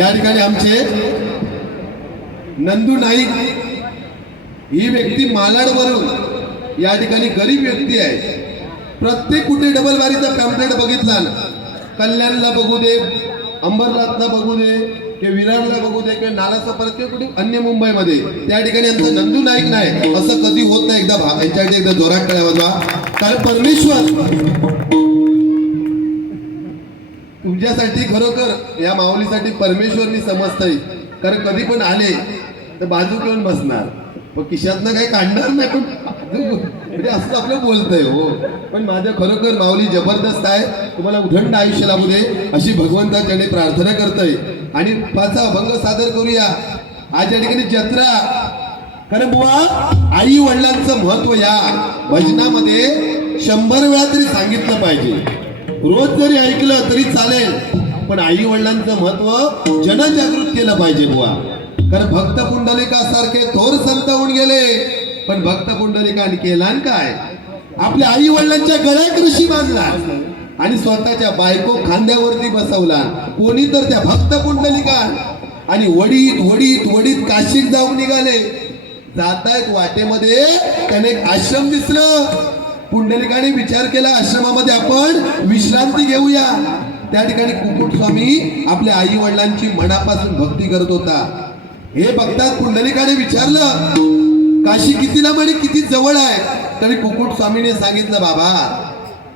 या ठिकाणी आमचे नंदू नाईक ही व्यक्ती मालाडवरून या ठिकाणी गरीब व्यक्ती आहे. प्रत्येक कुठे डबल बारीचा पॅम्पलेट बघितला ना कल्याणला बघू दे अंबरनाथला बघू दे किंवा विरारला बघू दे किंवा नालाचा परत किंवा कुठे अन्य मुंबईमध्ये त्या ठिकाणी आमचं नंदू नाईक नाही. असं कधी होत नाही. एकदा यांच्याकडे एकदा जोरात वाजवा. कारण परमेश्वर तुमच्यासाठी खरोखर या माऊलीसाठी परमेश्वर मी समजतंय. कारण कधी पण आले तर बाजू घेऊन बसणार. पण किशातनं काही काढणार नाही पण म्हणजे असं आपलं बोलतंय हो. पण माझं खरोखर माऊली जबरदस्त आहे. तुम्हाला उठंड आयुष्य लाभू दे. अशी भगवंताच्याने प्रार्थना करतोय. आणि पाचा अभंग सादर करूया. आज या ठिकाणी जत्रा. कारण बुवा आई वडिलांचं महत्त्व या भजनामध्ये शंभर वेळा तरी सांगितलं पाहिजे. रोज जरी ऐकलं तरी चालेल. पण आई वडिलांचं महत्त्व जनजागृत केलं पाहिजे बुवा. कारण भक्त पुंडलिकासारखे थोर संत होऊन गेले. पण भक्त पुंडलिकाने केला काय? आपल्या आई वडिलांच्या गळ्यात ऋषी बांधला आणि स्वतःच्या बायको खांद्यावरती बसवला कोणी तर त्या भक्त पुंडलिका आणि वडीत वडीत वडीत काशीत जाऊन निघाले. जातायत वाटेमध्ये त्याने एक आश्रम दिसलं. पुंडलिकाने विचार केला आश्रमामध्ये आपण विश्रांती घेऊया. त्या ठिकाणी कुकुट स्वामी आपल्या आई वडिलांची मनापासून भक्ती करत होता. हे बघतात पुंडलिकाने विचारलं काशी किती लांब आणि किती जवळ आहे? तरी कुकुट स्वामीने सांगितलं बाबा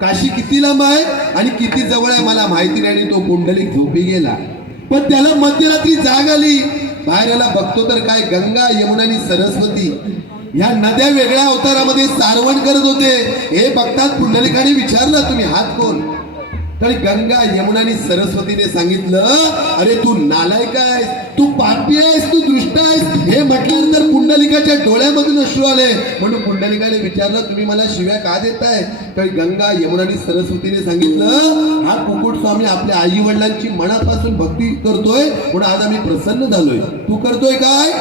काशी किती लांब आहे आणि किती जवळ आहे मला माहिती नाही. आणि तो पुंडलिक झोपी गेला. पण त्याला मध्यरात्री जाग आली. बाहेर आला बघतो तर काय गंगा यमुना आणि सरस्वती ह्या नद्या वेगळ्या अवतारामध्ये सारवण करत होते. हे बघतात पुंडलिकाने विचारलं तुम्ही हात कोण? तर गंगा यमुना आणि सरस्वतीने सांगितलं अरे तू नालायक आहेस तू पापी आहेस तू दृष्ट आहेस. हे म्हटल्यानंतर पुंडलिकाच्या डोळ्यामधून अश्रू आले. म्हणून पुंडलिकाने विचारलं तुम्ही मला शिव्या का देताय? तर गंगा यमुना आणि सरस्वतीने सांगितलं हा कुकुट स्वामी आपल्या आई वडिलांची मनापासून भक्ती करतोय. म्हणून आज आम्ही प्रसन्न झालोय. तू करतोय काय?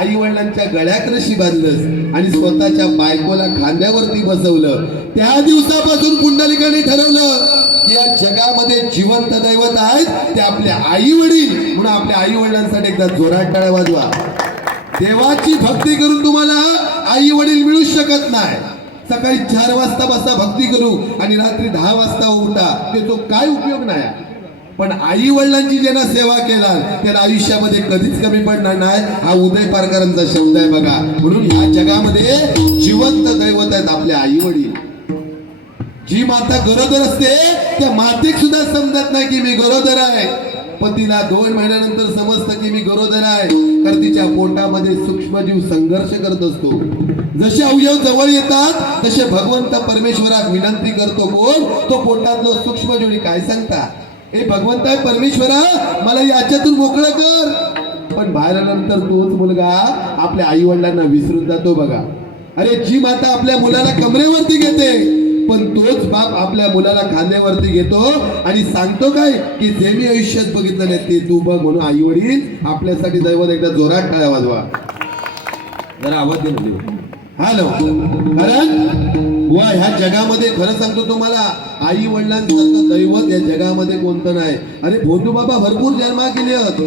आई वडिलांच्या गळ्यात रशी बांधलंस आणि स्वतःच्या बायकोला खांद्यावरती बसवलं. त्या दिवसापासून पुंडलिकाने ठरवलं की या जगामध्ये जिवंत दैवत आहेत ते आपल्या आई वडील म्हणून आपल्या आई वडिलांसाठी एकदा जोरात टाळ्या वाजवा. देवाची भक्ती करून तुम्हाला आई वडील मिळू शकत नाही. सकाळी चार वाजता बसता भक्ती करू आणि रात्री दहा वाजता उठा. ते तो काय उपयोग नाही. पण आई वडिलांची ज्यांना सेवा केला त्याला आयुष्यामध्ये कधीच कमी पडणार नाही. हा उदय पारकरांचा शब्द आहे बघा. म्हणून या जगामध्ये जिवंत दैवत आहेत आपले आई वडील जी माता गरोदर असते त्या मातेक सुद्धा समजत नाही की मी गरोदर आहे. पण तिला दोन महिन्यानंतर समजतं की मी गरोदर आहे. कारण तिच्या पोटामध्ये सूक्ष्मजीव संघर्ष करत असतो. जसे अवयव जवळ येतात तसे भगवंत परमेश्वराक विनंती करतो कोण? तो पोटातलं सूक्ष्मजीव काय सांगता? हे भगवंत आहे परमेश्वरा मला याच्यातून मोकळं कर. पण बाहेर आल्यानंतर तोच मुलगा आपल्या आई वडिलांना विसरून जातो बघा. अरे जी माता आपल्या मुलाला कमरेवरती घेते पण तोच बाप आपल्या मुलाला खांद्यावरती घेतो आणि सांगतो काय की जे मी आयुष्यात बघितलं नाही ते तू बघ म्हणून आई वडील आपल्यासाठी दैवत एकदा जोरात टाळ्या वाजवा. जरा आवाज दे हॅलो. कारण वा ह्या जगामध्ये खरं सांगतो तुम्हाला आई वडिलांसारखं दैवत या जगामध्ये कोणतं नाही. आणि भोंदू बाबा भरपूर जन्मा केले होत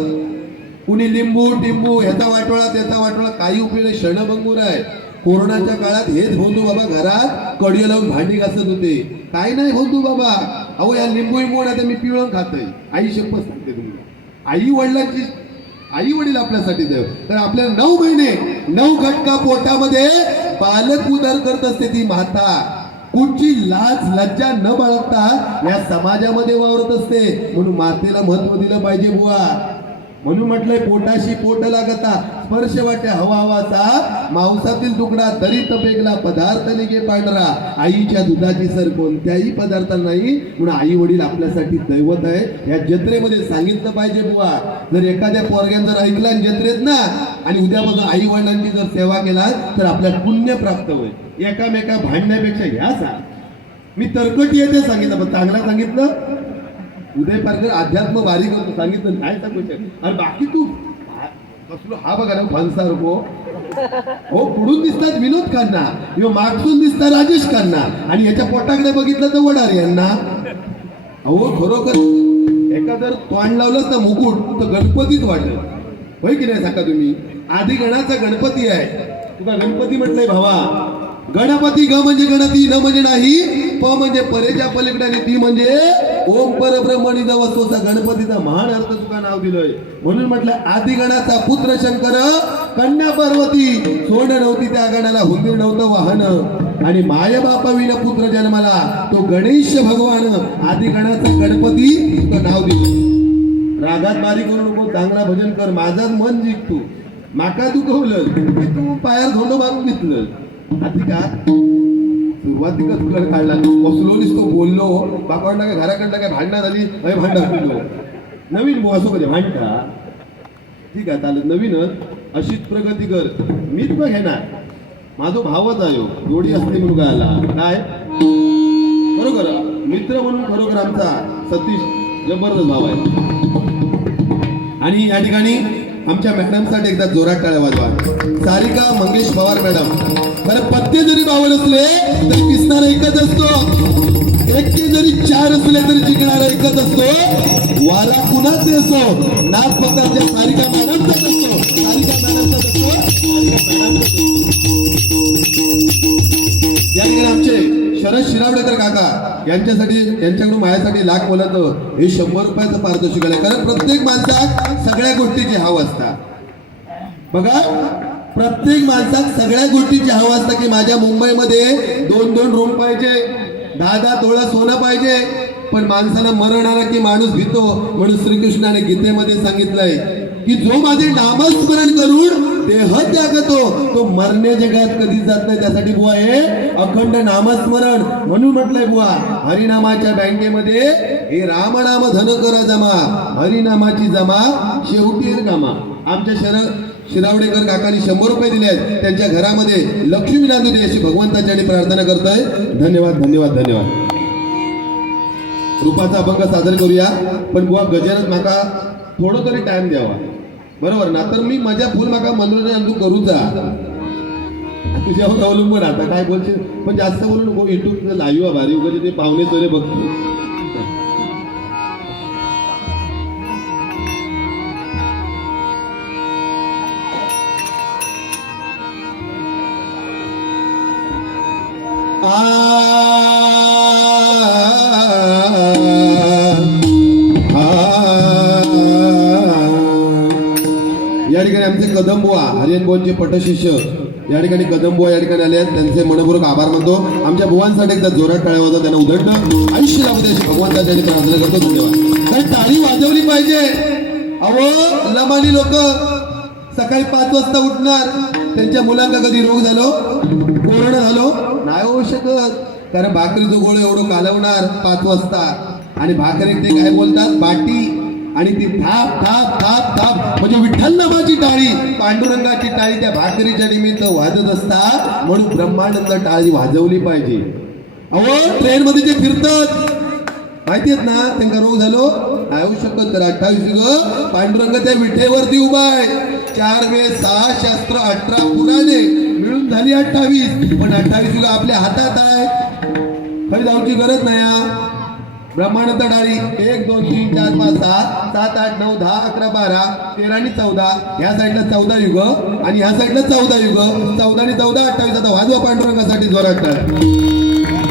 कुणी लिंबू टिंबू ह्याचा वाटोळा त्याचा वाटोळा काही उपयोग नाही क्षणभंगूर आहे कोरोनाच्या काळात हेच भोंदू बाबा घरात कडी लावून भांडी घासत होते. काय नाही भोंदू बाबा. अहो या लिंबू इंबू आता मी पिळून खातोय. आई शपथ सांगते तुम्हाला. आई वडिलांची आई वडील आपल्यासाठी देव. तर आपल्याला नऊ महिने नऊ घटका पोटामध्ये बालक उदार करत असते ती माता. कुठची लाज लज्जा न बाळगता या समाजामध्ये वावरत असते. म्हणून मातेला महत्त्व दिलं पाहिजे बुवा. म्हणून म्हटलंय पोटाशी पोट लागता स्पर्श वाटे हवा हवाचा मांसातील तुकडा तरी तपेकला पदार्थ निघे पांढरा. आईच्या दुधाची सर कोणत्याही पदार्थ नाही. म्हणून आई वडील आपल्यासाठी दैवत आहे. या जत्रेमध्ये सांगितलं पाहिजे बुवा. जर एखाद्या पोरग्यान जर ऐकला जत्रेत ना आणि उद्यापासून आई वडिलांची जर सेवा केला तर आपल्या पुण्य प्राप्त होईल. एकामेका भांडण्यापेक्षा ह्या सांग. मी तरकटी येते सांगितलं पण चांगला सांगितलं? उदय पारकर अध्यात्म बारीक होतो सांगितलं नाही सांगू शकत. आणि बाकी तू कसलो हा बघा ना फणसार हो हो पुढून दिसतात विनोद खान्ना यो मागसून दिसतात राजेश खान्ना आणि याच्या पोटाकडे बघितलं तर वडार यांना. अहो खरोखर एका जर तोंड लावलंच ना मुकुट तर गणपतीच वाटत होय की नाही सांगा तुम्ही? आधी गणाचा गणपती आहे. तुला गणपती म्हटलंय भावा. गणपती ग म्हणजे गणती न म्हणजे नाही. प म्हणजे परेच्या पलीकडे आणि ती म्हणजे ओम परब्रह्मणी वस्तूचा गणपतीचा महान अर्थ तुका नाव दिलंय. म्हणून म्हटलं आदि गणाचा पुत्र शंकर कन्या पार्वती सोड नव्हती त्या गणाला हुंदीर नव्हतं वाहन. आणि माय बापाविन पुत्र जन्माला तो गणेश भगवान आदि गणाचा गणपती तुका नाव दिलं रागात बारी करू नको चांगला भजन कर माझाच मन जिंकतो. माका तू कवलं तू पायार धोंडो मारून घेतलं. आधी का सुरुवातीला तुला काढला. बसलो तो बोललो बापांना काय घराकडनं काय भांडणं झाली? अरे भांडण हो. नवीन नवीन असो कधी भांडता ठीक आहे चालेल. नवीनच अशीच प्रगती कर. मीच पण घेणार. माझा भावच आहे हो. जोडी असते मृगाला काय? खरोखर काय बरोबर मित्र म्हणून खरोखर आमचा सतीश जबरदस्त भाव आहे. आणि या ठिकाणी आमच्या मॅडमसाठी एकदा जोरात टाळ्या वाजवा. सारिका मंगेश पवार मॅडम. बरं पत्ते जरी भाव असले तरी पिसणारा एकच असतो. एकटे जरी चार असले तरी जिंकणारा एकच असतो. वारा कुणाचे असो नाच फक्त आमच्या सारिका मॅडमचाच असतो. सारिका मॅडमचाच असतो सारिका मॅडमचाच असतो. या ठिकाणी आमचे शरद शिरावडेकर काका. यांच्यासाठी यांच्याकडून माझ्यासाठी लाख बोलत हे शंभर रुपयाचं पारितोषिक आलं कारण प्रत्येक माणसात सगळ्या गोष्टीची हाव असतात. बघा प्रत्येक माणसात सगळ्या गोष्टीची हाव असतात की माझ्या मुंबईमध्ये दोन दोन रूम पाहिजे दहा दहा तोळा सोनं पाहिजे. पण माणसाला मरण आला की माणूस भीतो म्हणून श्रीकृष्णाने गीतेमध्ये सांगितलंय की जो माझे नामस्मरण करून देह त्यागतो तो मरणे जगात कधीच जात नाही. त्यासाठी बुवा हे अखंड नामस्मरण म्हणून म्हटलंय बुवा. हरिनामाच्या बँकेमध्ये हे रामनाम धन करा जमा. हरिनामाची जमा शेवटी कामा आमच्या शरद शिरावडेकर काकांनी शंभर रुपये दिले आहेत. त्यांच्या घरामध्ये लक्ष्मी नांदू दे अशी आणि प्रार्थना करताय. धन्यवाद धन्यवाद धन्यवाद. रूपाचा अभंग सादर करूया. पण बुवा गजानन माका थोडं तरी टाइम द्यावा. बरोबर ना? तर मी माझ्या फुल माका मनोरंजन तू करूचा तुझ्यावर अवलंबून आता काय बोलशील? पण जास्त बोलू नको युट्यूब लाईव्ह भारी वगैरे ते पाहुणे तोरे बघतो. कदमबुवा हरियन पटशिष्य. या ठिकाणी कदमबुवा या ठिकाणी आले आहेत. त्यांचे मनपूर्वक आभार मानतो. आमच्या बुवांसाठी एकदा जोरात टाळ्या होता त्यांना उदंड. आयुष्य लाभू दे अशी भगवंताच्या प्रार्थना करतो. धन्यवाद. कारण टाळी वाजवली पाहिजे. अहो लमानी लोक सकाळी पाच वाजता उठणार. त्यांच्या मुलांना कधी रोग झालो? कोरोना झालो? नाही होऊ शकत. कारण भाकरीचं गोळ एवढं घालवणार पाच वाजता. आणि भाकरी ते काय बोलतात? बाटी. आणि ती थाप थाप थाप थाप म्हणजे विठ्ठल नामाची टाळी. पांडुरंगाची टाळी त्या भाकरीच्या निमित्त वाजत असतात. म्हणून ब्रह्मानंद टाळी वाजवली पाहिजे. अहो ट्रेन मध्ये जे फिरतात. माहिती आहेत ना त्यांना रोग झालो. येऊ शकत तर अठ्ठावीस ग पांडुरंग त्या विठेवरती उभा आहे. चार वेळ सहा शास्त्र अठरा पुराणे. मिळून झाली अठ्ठावीस. पण अठ्ठावीस युग आपल्या हातात आहे. खरी जाऊची गरज नाही हा. ब्रह्मानंद डाळी एक दोन तीन चार पाच सहा सात आठ नऊ दहा अकरा बारा तेरा आणि चौदा. ह्या साईडला चौदा युग आणि ह्या साईडला चौदा युग. चौदा आणि चौदा अठ्ठावीस आता वाजवा पांडुरंगासाठी जोरात टाळ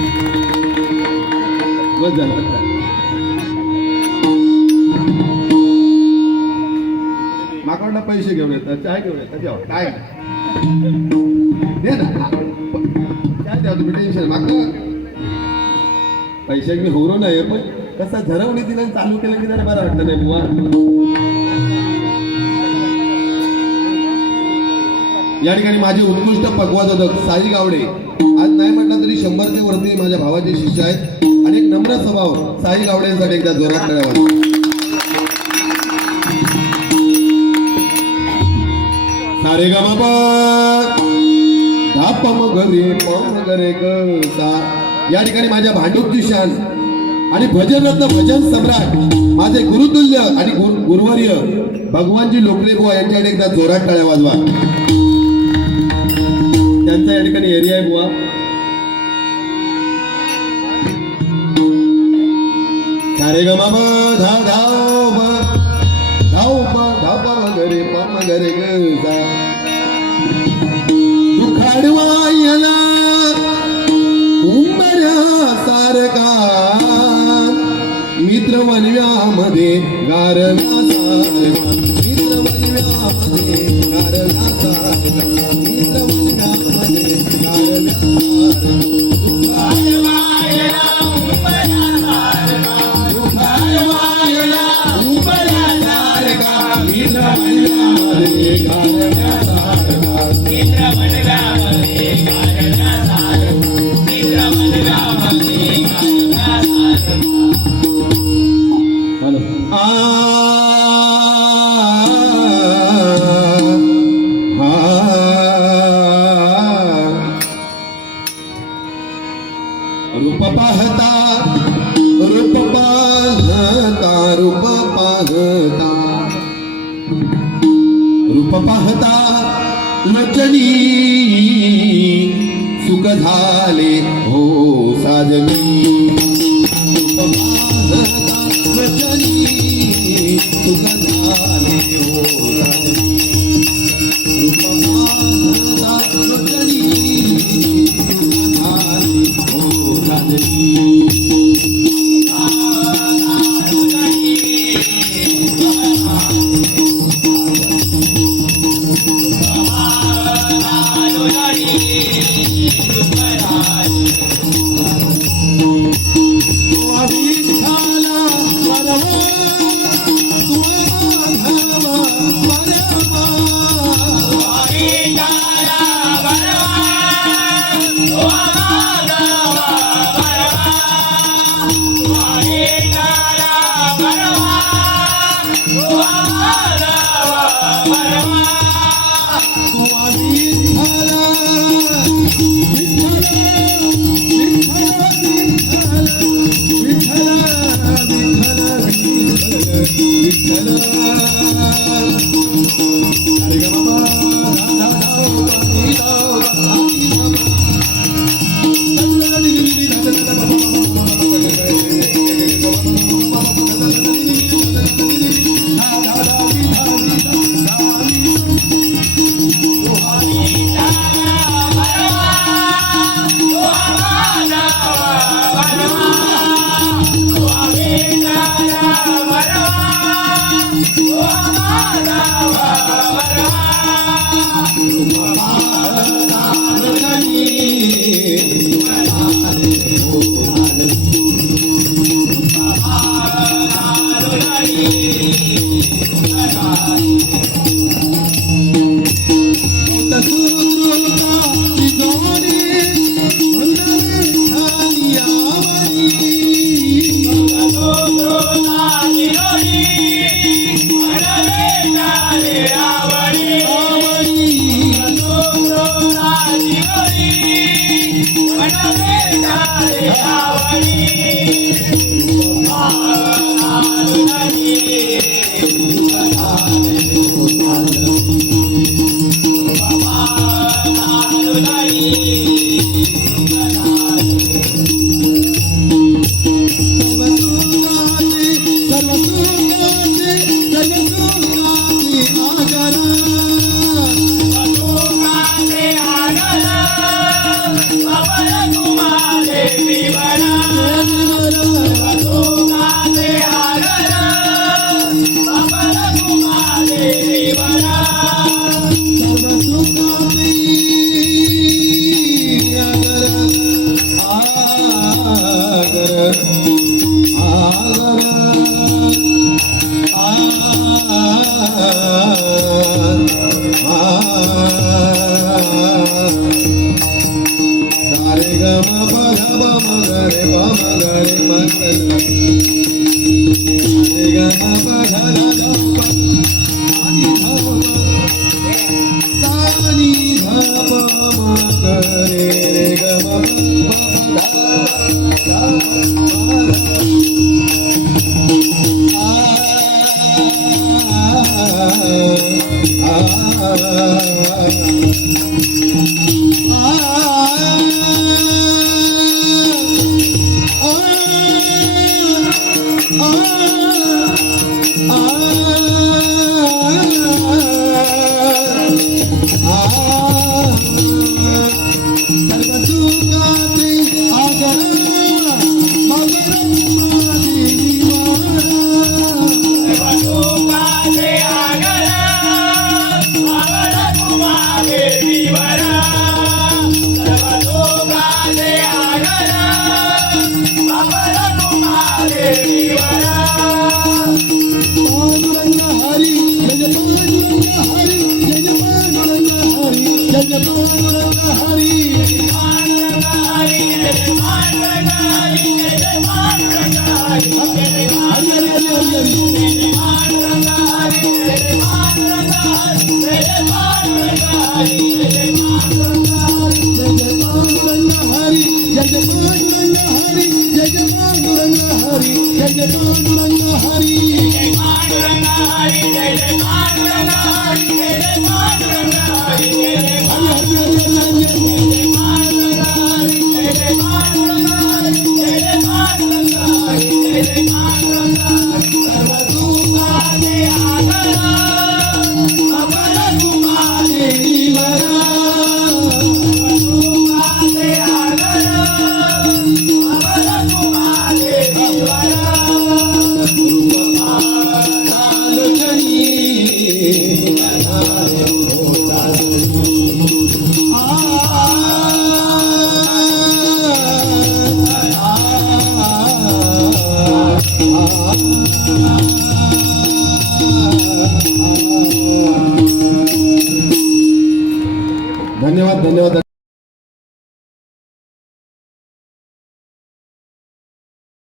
माकडनं पैसे घेऊन येतात चाय घेऊन येतात द्यावं काय? दे ना. काय द्या तुम्ही टेन्शन मागं पैसे मी होरो नाही पण कसं झरवणी दिलं चालू केलं की जरा बरं वाटतं नाही बुवा. या ठिकाणी माझे उत्कृष्ट पकवादोदक साई गावडे. आज नाही म्हटलं तरी शंभर ते वरती माझ्या भावाचे शिष्य आहेत. आणि एक नम्र स्वभाव साई गावडेसाठी एकदा जोरात मिळावा. सारे गा बाबा धाप मग रे पम गरे ग या ठिकाणी माझ्या भांडूपची शान आणि भजनरत्न भजन सम्राट माझे गुरुतुल्य आणि गुरुवर्य भगवानजी लोकरे बुवा यांच्याकडे एकदा जोरात टाळ्या वाजवा. त्यांचा या ठिकाणी एरिया आहे बुवा. सारे ग मामा धा धाव धाव धाव गरे मामा गरे सारखा मित्र वनव्यामध्ये गारव्या सारखा मित्र वनव्यामध्ये गारव्या सारखा मित्र वनव्यामध्ये गारव्या सारखा तू मित्र वनव्यामध्ये गारव्या वचनी सुख झाले हो साजनी. वचनी सुख झाले हो साजनी. Bye. Ah, ah, ah, ah, ah. Hari जय मां हरी जय मां हरी जय मां हरी